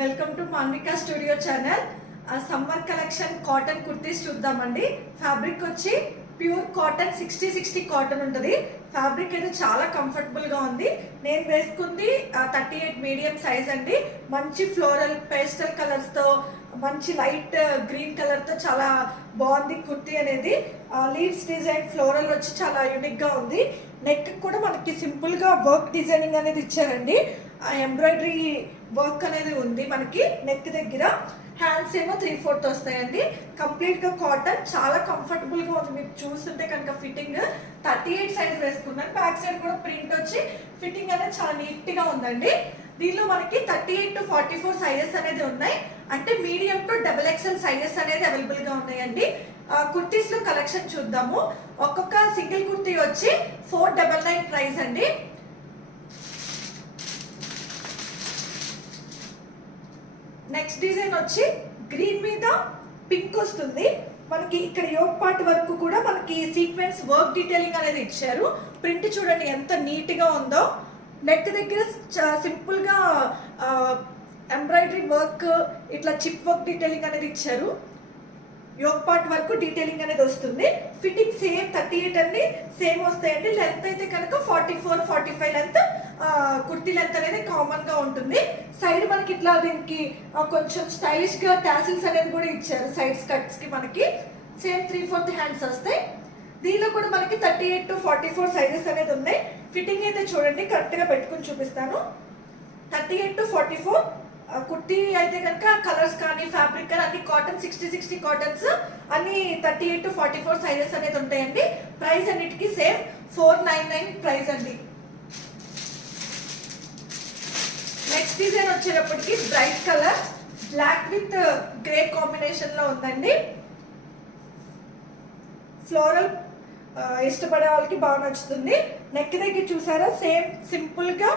Welcome to Manvika studio channel. Summer collection cotton kurtis చూద్దామండి. Fabric వచ్చి pure cotton 60 cotton ఉంటుంది. Fabric అయితే చాలా కంఫర్టబుల్ గా ఉంది. నేను వేసుకుంది 38 మీడియం సైజ్ అండి. మంచి ఫ్లోరల్ పేస్టల్ కలర్స్ తో, మంచి లైట్ గ్రీన్ కలర్ తో చాలా బాగుంది కుర్తీ అనేది. లీవ్స్ డిజైన్ ఫ్లోరల్ వచ్చి చాలా యూనిక్ గా ఉంది. నెక్ కూడా మనకి సింపుల్ గా వర్క్ డిజైనింగ్ అనేది ఇచ్చారండి. ఎంబ్రాయిడరీ వర్క్ అనేది ఉంది మనకి నెక్ దగ్గర. హ్యాండ్స్ ఏమో 3/4 వస్తాయండి. కంప్లీట్ గా కాటన్, చాలా కంఫర్టబుల్ గా ఉంది. మీరు చూస్తుంటే కనుక ఫిట్టింగ్ 38 సైజ్ వేసుకున్నాను. బ్యాక్ సైడ్ కూడా ప్రింట్ వచ్చి ఫిట్టింగ్ అనేది చాలా నీట్ గా ఉందండి. దీనిలో మనకి 38 to 44 సైజెస్ అనేది ఉన్నాయి. అంటే మీడియం టు XXL సైజెస్ అనేది అవైలబుల్ గా ఉన్నాయండి. కుర్తీస్ లో కలెక్షన్ చూద్దాము. ఒక్కొక్క సింగిల్ కుర్తీ వచ్చి 499 ప్రైస్ అండి. నెక్స్ట్ డిజైన్ వచ్చి గ్రీన్ మీద పింక్ వస్తుంది. మనకి ఇక్కడ యోక్ పార్ట్ వరకు కూడా మనకి సీక్వెన్స్ వర్క్ డీటెయిలింగ్ అనేది ఇచ్చారు. ప్రింట్ చూడండి ఎంత నీట్ గా ఉందో. నెక్ దగ్గర సింపుల్ గా ఎంబ్రాయిడరీ వర్క్, ఇట్లా చిప్ వర్క్ డీటెయిలింగ్ అనేది ఇచ్చారు. యోక్ పార్ట్ వరకు డీటెయిలింగ్ అనేది వస్తుంది. ఫిట్టింగ్ సేమ్ 38 అన్ని సేమ్ వస్తాయండి. లెంత్ అయితే కనుక 44-45 లెంత్ కుర్తీ లెంత్ అనేది కామన్ గా ఉంటుంది. సైడ్ మనకి ఇట్లా దీనికి కొంచెం స్టైలిష్ గా టాసిల్స్ అనేది కూడా ఇచ్చారు. సైడ్స్ కట్స్ కి మనకి సేమ్ 3/4 హ్యాండ్స్ వస్తాయి. దీనిలో కూడా మనకి 38 to 44 సైజెస్ అనేది ఉన్నాయి. ఫిట్టింగ్ అయితే చూడండి, కరెక్ట్ గా పెట్టుకుని చూపిస్తాను. 38 to 44 కుర్తీ అయితే కనుక కలర్స్ కానీ ఫ్యాబ్రిక్ కానీ అన్ని కాటన్ 60 కాటన్స్ అన్ని 38 to 44 సైజెస్ అనేది ఉంటాయండి. ప్రైస్ అన్నిటికీ సేమ్ 499 ప్రైస్ అండి. నెక్స్ట్ డిజైన్ వచ్చేటప్పటికి bright colour black with grey combination లో ఉందండి. ఫ్లోరల్ ఇష్టపడే వాళ్ళకి బాగా నచ్చుతుంది. నెక్ దగ్గర చూసారా సేమ్ సింపుల్ గా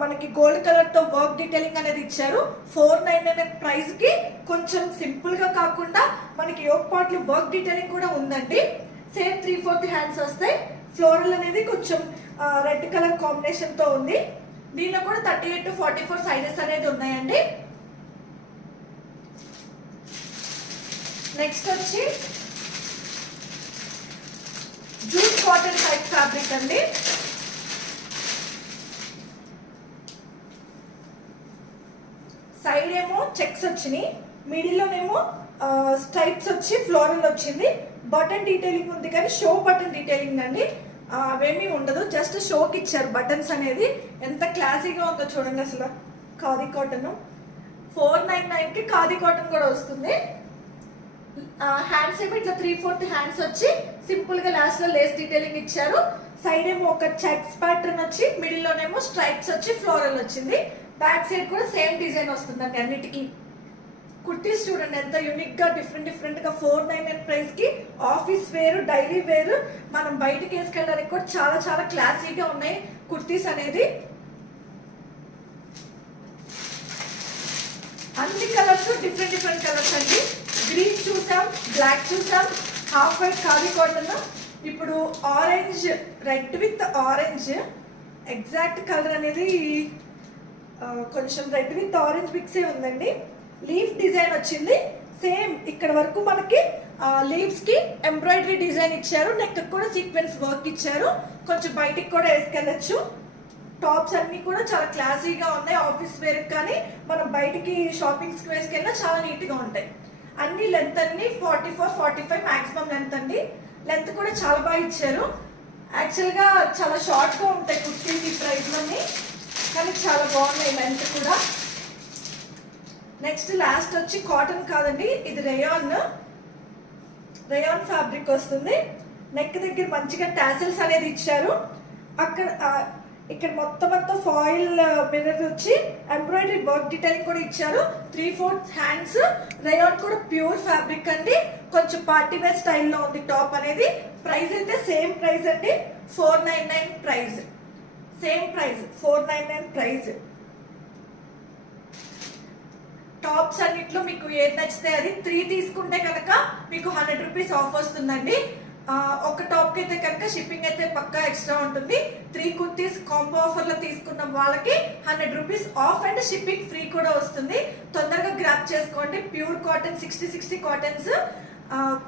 మనకి గోల్డ్ కలర్ తో వర్క్ డీటెయిలింగ్ అనేది ఇచ్చారు. 499 ప్రైస్ కి కొంచెం సింపుల్ గా కాకుండా మనకి యోక్ పార్ట్ లో వర్క్ డీటెయిలింగ్ కూడా ఉందండి. సేమ్ 3/4 హ్యాండ్స్ వస్తాయి. ఫ్లోరల్ అనేది కొంచెం రెడ్ కలర్ కాంబినేషన్ తో ఉంది. దీనిలో కూడా 38 to 44 సైజెస్ అనేది ఉన్నాయండి. నెక్స్ట్ వచ్చి జూట్ కాటన్ టైప్ ఫ్యాబ్రిక్ అండి. సైడ్ ఏమో చెక్స్ వచ్చినాయి, మిడిల్ లోనేమో స్ట్రైప్స్ వచ్చి ఫ్లోరల్ వచ్చింది. బటన్ డీటెయిలింగ్ ఉంది కానీ షో బటన్ డీటెయిలింగ్ అండి. అవేమీ ఉండదు, జస్ట్ షోకి ఇచ్చారు బటన్స్ అనేది. ఎంత క్లాసీగా ఉందో చూడండి అసలు. ఖాదీ కాటన్ 499 కి ఖాదీ కాటన్ కూడా వస్తుంది. హ్యాండ్స్ ఏమో ఇట్లా 3/4 హ్యాండ్స్ వచ్చి సింపుల్ గా లాస్ట్ లో లేస్ డీటెయిలింగ్ ఇచ్చారు. సైడ్ ఏమో ఒక చెక్స్ ప్యాటర్న్ వచ్చి, మిడిల్ లోనేమో స్ట్రైప్స్ వచ్చి ఫ్లోరల్ వచ్చింది. బ్యాక్ సైడ్ కూడా సేమ్ డిజైన్ వస్తుందండి అన్నిటికీ. కుర్తీస్ చూడండి ఎంత యూనిక్ గా డిఫరెంట్ గా 499 ప్రైస్ కి ఆఫీస్ వేర్, డైలీ వేర్, మనం బయటకి వేసుకెళ్ళడానికి కూడా చాలా చాలా క్లాసీగా ఉన్నాయి కుర్తీస్ అనేది. అన్ని కలర్స్ డిఫరెంట్ కలర్స్ అండి. గ్రీన్ చూసాం, బ్లాక్ చూసాం, హాఫ్ వైట్ ఖాదీ కాటన్. ఇప్పుడు orange, red with orange exact colour అనేది కొంచెం రెడ్ విత్ ఆరెంజ్ మిక్సే ఉందండి. లీఫ్ డిజైన్ వచ్చింది. సేమ్ ఇక్కడ వరకు మనకి లీవ్స్ కి ఎంబ్రాయిడరీ డిజైన్ ఇచ్చారు. నెక్ కూడా సీక్వెన్స్ వర్క్ ఇచ్చారు. కొంచెం బయటికి కూడా వేసుకెళ్ళచ్చు. టాప్స్ అన్ని కూడా చాలా క్లాసీగా ఉన్నాయి. ఆఫీస్ వేర్ కానీ మనం బయటికి షాపింగ్స్ కి వేసుకెళ్ళినా చాలా నీట్ గా ఉంటాయి. అన్ని లెంత్ అన్ని 44-45 మాక్సిమం లెంత్ అండి. లెంత్ కూడా చాలా బాగా ఇచ్చారు. యాక్చువల్ గా చాలా షార్ట్ గా ఉంటాయి కుర్తీస్ ఈ ప్రైస్ లోని, కానీ చాలా బాగున్నాయి లెంత్ కూడా. నెక్స్ట్ లాస్ట్ వచ్చి కాటన్ కాదండి, ఇది రేయాన్ ఫ్యాబ్రిక్ వస్తుంది. నెక్ దగ్గర మంచిగా టాసిల్స్ అనేది ఇచ్చారు. అక్కడ ఇక్కడ మొత్తం ఫాయిల్ మిర్రర్ వచ్చి ఎంబ్రాయిడరీ వర్క్ డీటెయిలింగ్ కూడా ఇచ్చారు. 3/4 హ్యాండ్స్. రేయాన్ కూడా ప్యూర్ ఫ్యాబ్రిక్ అండి. కొంచెం పార్టీ వేర్ స్టైల్లో ఉంది టాప్ అనేది. ప్రైస్ అయితే సేమ్ ప్రైస్ అండి, 499 price. Same price 499 price. Tops అన్నిట్లో మీకు ఏది నచ్చితే అది 3 తీసుకుంటే కనుక మీకు 100 రూపీస్ ఆఫ్ వస్తుందండి. ఒక టాప్ కి అయితే కనుక షిప్పింగ్ అయితే పక్కా ఎక్స్ట్రా ఉంటుంది. 3 కుర్తీస్ కాంబో ఆఫర్ లో తీసుకున్న వాళ్ళకి 100 rupees of and shipping free కూడా వస్తుంది. తొందరగా గ్రాప్ చేసుకోండి. Pure cotton 60 cottons.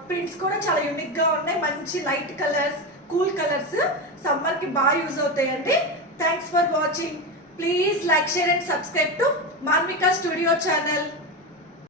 ప్రింట్స్ కూడా చాలా యూనిక్ గా ఉన్నాయి. మంచి light colours, cool colours summer కి బాగా యూజ్ అవుతాయండి. Thanks for watching. Please like, share and subscribe to Manvika studio channel.